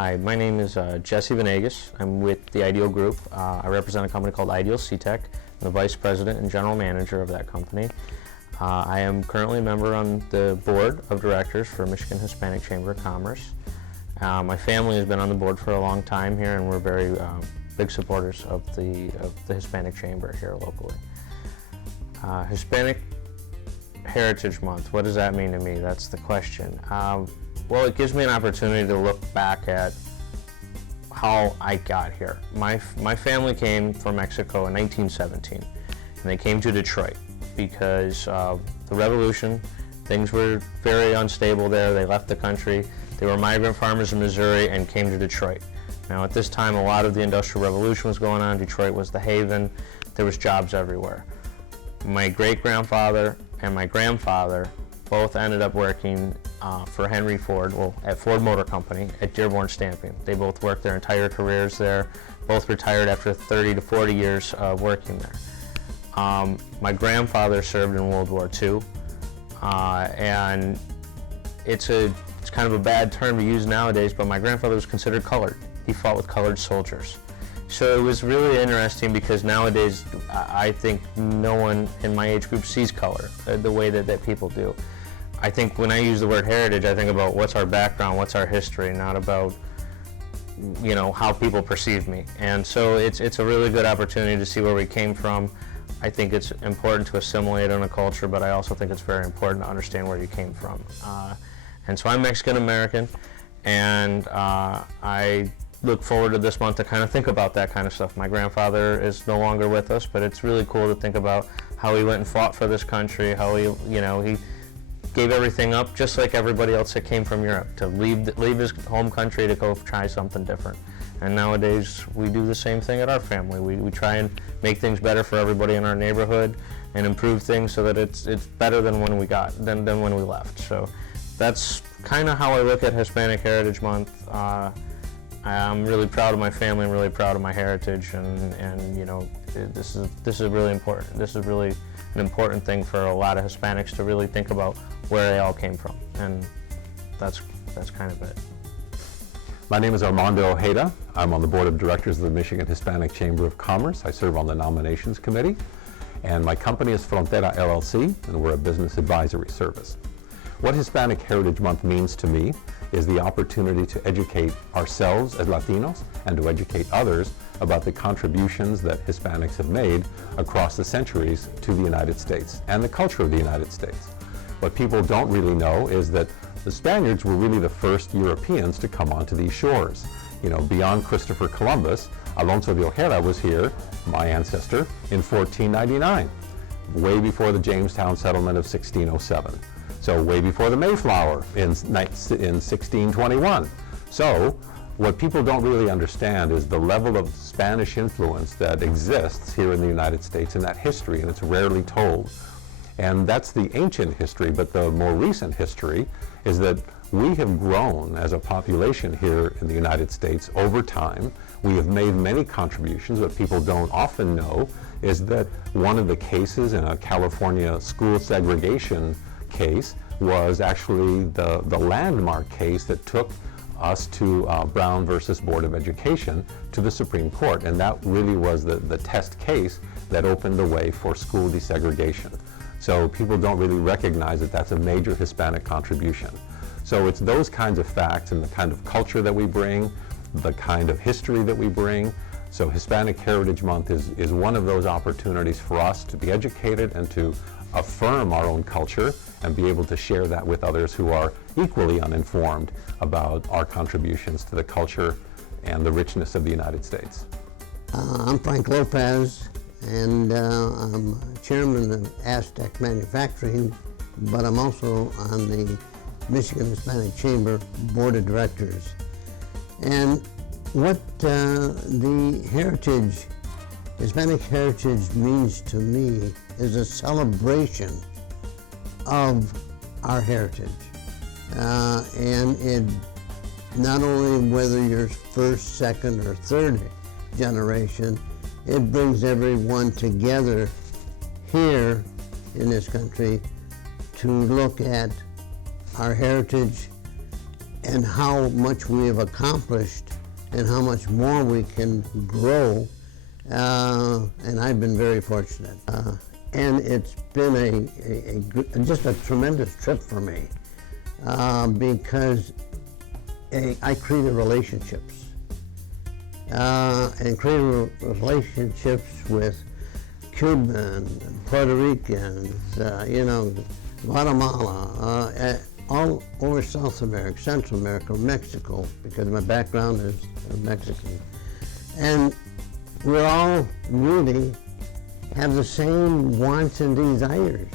Hi, my name is Jesse Venegas. I'm with the Ideal Group. I represent a company called Ideal CTech. I'm the Vice President and General Manager of that company. I am currently a member on the Board of Directors for Michigan Hispanic Chamber of Commerce. My family has been on the board for a long time here, and we're very big supporters of the Hispanic Chamber here locally. Hispanic Heritage Month, what does that mean to me? That's the question. Well, it gives me an opportunity to look back at how I got here. My family came from Mexico in 1917, and they came to Detroit because of the Revolution. Things were very unstable there. They left the country. They were migrant farmers in Missouri and came to Detroit. Now, at this time, a lot of the Industrial Revolution was going on. Detroit was the haven. There was jobs everywhere. My great-grandfather and my grandfather both ended up working for Henry Ford, at Ford Motor Company at Dearborn Stamping. They both worked their entire careers there, both retired after 30 to 40 years of working there. My grandfather served in World War II, and it's kind of a bad term to use nowadays, but my grandfather was considered colored. He fought with colored soldiers. So it was really interesting because nowadays I think no one in my age group sees color the way that people do. I think when I use the word heritage, I think about what's our background, what's our history, not about, you know, how people perceive me. And so it's a really good opportunity to see where we came from. I think it's important to assimilate in a culture, but I also think it's very important to understand where you came from. And so I'm Mexican American, and I look forward to this month to kind of think about that kind of stuff. My grandfather is no longer with us, but it's really cool to think about how he went and fought for this country, how he gave everything up, just like everybody else that came from Europe, to leave his home country to go try something different. And nowadays we do the same thing at our family. We try and make things better for everybody in our neighborhood and improve things so that it's better than when we left. So that's kind of how I look at Hispanic Heritage Month. I'm really proud of my family. I'm really proud of my heritage, and you know, this is really important. This is really an important thing for a lot of Hispanics to really think about where they all came from, and that's kind of it. My name is Armando Ojeda. I'm on the Board of Directors of the Michigan Hispanic Chamber of Commerce. I serve on the Nominations Committee, and my company is Frontera LLC, and we're a business advisory service. What Hispanic Heritage Month means to me is the opportunity to educate ourselves as Latinos and to educate others about the contributions that Hispanics have made across the centuries to the United States and the culture of the United States. What people don't really know is that the Spaniards were really the first Europeans to come onto these shores. You know, beyond Christopher Columbus, Alonso de Ojeda was here, my ancestor, in 1499, way before the Jamestown settlement of 1607. So way before the Mayflower in 1621. So what people don't really understand is the level of Spanish influence that exists here in the United States in that history, and it's rarely told. And that's the ancient history, but the more recent history is that we have grown as a population here in the United States over time. We have made many contributions. What people don't often know is that one of the cases in a California school segregation case was actually the landmark case that took us to Brown versus Board of Education to the Supreme Court, and that really was the test case that opened the way for school desegregation. So people don't really recognize that that's a major Hispanic contribution. So it's those kinds of facts and the kind of culture that we bring, the kind of history that we bring. So Hispanic Heritage Month is one of those opportunities for us to be educated and to affirm our own culture and be able to share that with others who are equally uninformed about our contributions to the culture and the richness of the United States. I'm Frank Lopez, and I'm chairman of Aztec Manufacturing, but I'm also on the Michigan Hispanic Chamber Board of Directors. And what the Hispanic heritage means to me is a celebration of our heritage. And it not only whether you're first, second, or third generation, it brings everyone together here in this country to look at our heritage and how much we have accomplished and how much more we can grow. And I've been very fortunate. And it's been just a tremendous trip for me because I created relationships and created relationships with Cubans, Puerto Ricans, Guatemala, all over South America, Central America, Mexico, because my background is Mexican. And we all really have the same wants and desires.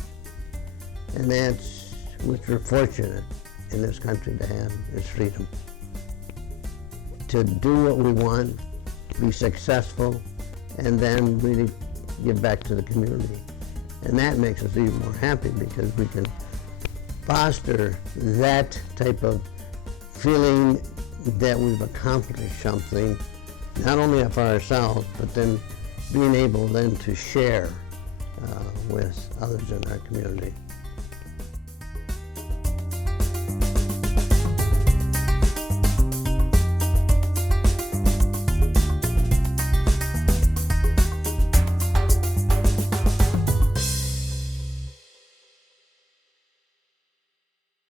And that's what we're fortunate in this country to have, is freedom. To do what we want, be successful, and then really give back to the community. And that makes us even more happy because we can foster that type of feeling that we've accomplished something, not only for ourselves, but then being able then to share with others in our community.